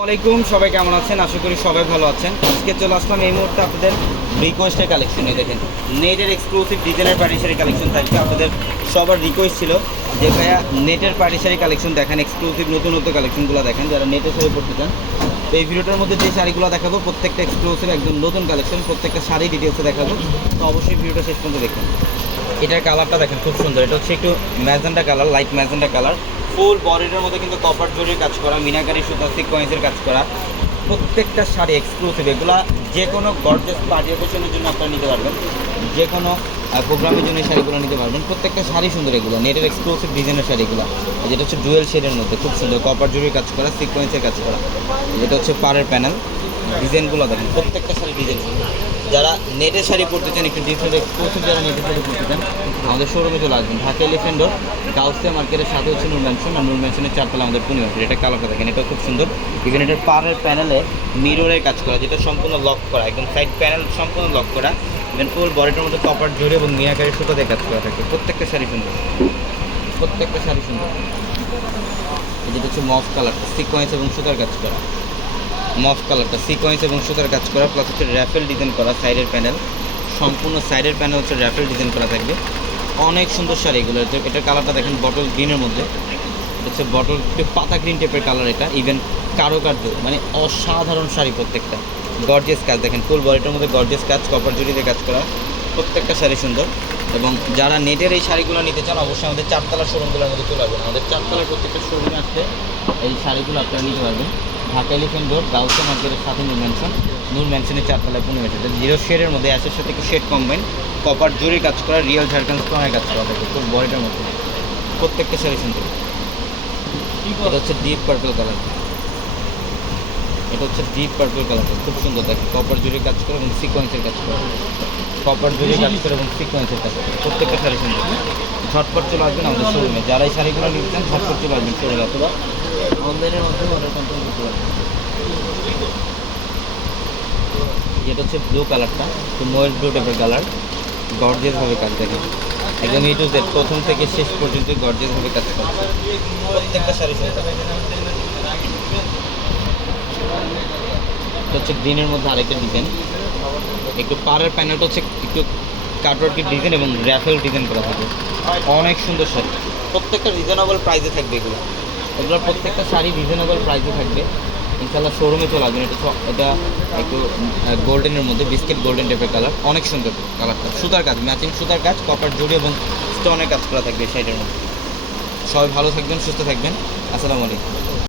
ওয়ালাইকুম সবাই কেমন আছেন? আশা করি সবাই ভালো আছেন। আজকে চলে আসলাম এই মুহূর্তে আপনাদের রিকোয়েস্টের কালেকশনে দেখেন নেটের এক্সক্লুসিভ ডিজাইনের পার্টিশারি কালেকশন থাকবে আপনাদের সবার রিকোয়েস্ট ছিল যে, ভাইয়া নেটের পার্টিশারি কালেকশন দেখেন এক্সক্লুসিভ নতুন নতুন কালেকশনগুলো দেখেন, যারা নেটের শাড়ি পড়তে চান। তো এই ভিডিওটার মধ্যে যে শাড়িগুলো দেখাবো, প্রত্যেকটা এক্সক্লুসিভ একদম নতুন কালেকশন প্রত্যেকটা শাড়ি ডিটেলসে দেখাবো। তো অবশ্যই ভিডিওটা শেষ পর্যন্ত দেখুন এটার কালারটা দেখেন, খুব সুন্দর। এটা হচ্ছে একটু magenta colour light magenta colour full বডির মধ্যে কিন্তু কপার জরির কাজ করা, মিনাকারি সুতা সিকোয়েন্সের কাজ করা। প্রত্যেকটা শাড়ি এক্সক্লুসিভ এগুলা যে কোনো গর্জেস পার্টি অকেশনের জন্য আপনারা নিতে পারবেন। যে কোনো প্রোগ্রামের জন্য শাড়িগুলো নিতে পারবেন। প্রত্যেকটা শাড়ি সুন্দর এগুলো নেটের এক্সক্লুসিভ ডিজাইনের শাড়িগুলো যেটা হচ্ছে ডুয়েল শেডের মধ্যে, খুব সুন্দর কপার জরির কাজ করা সিকোয়েন্সের কাজ করা। যেটা হচ্ছে পাড়ের প্যানেল ডিজাইনগুলো দেখেন, প্রত্যেকটা শাড়ি ডিজাইন সুন্দর যারা নেটের শাড়ি পরতে চান, একটু ডিফারেন্ট এক্সক্লুসিভ যারা নেটের শাড়ি পরতে চান, আমাদের শোরুমে চলে আসবেন। ঢাকা এলিফেন্ডর গাউসিয়া মার্কেটের সাথে হচ্ছে নূর ম্যানশন আর নূর ম্যানশনের চারতলা আমাদের পূর্ণিমা এটা কালারটা দেখেন এটা খুব সুন্দর। ইভেন এটার পাড়ের প্যানেলে মিররের কাজ করা, যেটা সম্পূর্ণ লক করা, একদম সাইড প্যানেল সম্পূর্ণ লক করা। ইভেন ফুল বডিটার মধ্যে কপার জোরে এবং মিয়াকারি সুতো দিয়ে কাজ করা থাকে। প্রত্যেকটা শাড়ি সুন্দর। প্রত্যেকটা শাড়ি সুন্দর। যেটা হচ্ছে মফ কালারটা সিকোয়েন্স এবং সুতার কাজ করা। মফ কালারটা সিকোয়েন্স এবং সুতার কাজ করা প্লাস হচ্ছে র্যাফেল ডিজাইন করা সাইডের প্যানেল সম্পূর্ণ সাইডের প্যানেল হচ্ছে র্যাফেল ডিজাইন করা থাকবে। অনেক সুন্দর শাড়ি এগুলো। এটা- এটার কালারটা দেখেন বটল গ্রিনের মধ্যে। হচ্ছে বটল পাতা গ্রিন টাইপের কালার এটা। ইভেন কারুকার্য মানে অসাধারণ শাড়ি প্রত্যেকটা। গর্জিয়াস কাজ দেখেন ফুল বডিটার মধ্যে গর্জিয়াস কাজ কপার জুড়িতে কাজ করা। প্রত্যেকটা শাড়ি সুন্দর। এবং যারা নেটের এই শাড়িগুলো নিতে চান, অবশ্যই আমাদের চারতলা শোরুমগুলোর মধ্যে চলে আসবেন। আমাদের চারতলার প্রত্যেকটা শোরুমে আসলে এই শাড়িগুলো আপনারা নিতে পারবেন। ঢাকা এলিফেন্ট রোড গাউসা মার্কেটের সাথে নূর ম্যানশন নূর ম্যানশনের চারতলায় পনেরো মিটার জিরো শেডের মধ্যে অ্যাশের সাথে একটু শেড কম্বাইন কপার জুড়ে কাজ করা রিয়েল ঝাড়খান্ড স্টোনের কাজ করা। থাকে ফুল বডিটার মধ্যে প্রত্যেকটা শাড়ি সুন্দর এটা হচ্ছে ডিপ পার্পল কালার এটা হচ্ছে ডিপ পার্পল কালারটা খুব সুন্দর। দেখে কপার জুড়ে কাজ করে এবং সিকোয়েন্সের কাজ করে। কপার জুড়ে কাজ করে এবং সিকোয়েন্সের কাজ করে। প্রত্যেকটা শাড়ি সুন্দর ঝটপট চলে আসবেন আমাদের শোরুমে যারা এই শাড়িগুলো নিতে চান ঝটপট চলে আসবেন শোরুমে অথবা অনলাইনের মাধ্যমে অর্ডার কন্ট্রোল করতে পারবেন। যেটা হচ্ছে ব্লু কালারটা তো ময়ের ব্লু টাইপের কালার গর্জেস ভাবে কাজ দেখে। একদম এই টু জেড প্রথম থেকে শেষ পর্যন্ত গর্জেস ভাবে কাজ করে। প্রত্যেকটা শাড়ি এটা হচ্ছে গ্রিনের মধ্যে আরেকটা ডিজাইন একটু পাড়ের প্যানেলটা হচ্ছে একটু কাটওয়ার্কের ডিজাইন এবং র্যাফেল ডিজাইন করা থাকে। অনেক সুন্দর শাড়ি। প্রত্যেকটা রিজনেবল প্রাইসে থাকবে এগুলো। এগুলো প্রত্যেকটা শাড়ি রিজনেবল প্রাইসে থাকবে। ইনশাল্লাহ শোরুমে চলে আসবেন। এটা এটা একটু গোল্ডেনের মধ্যে বিস্কিট গোল্ডেন টাইপের কালার অনেক সুন্দর কালারটা সুতার কাজ ম্যাচিং সুতার কাজ কপার জুড়ি এবং স্টোনের কাজ করা থাকবে সাইডের মধ্যে। সবাই ভালো থাকবেন, সুস্থ থাকবেন। আসসালামু আলাইকুম।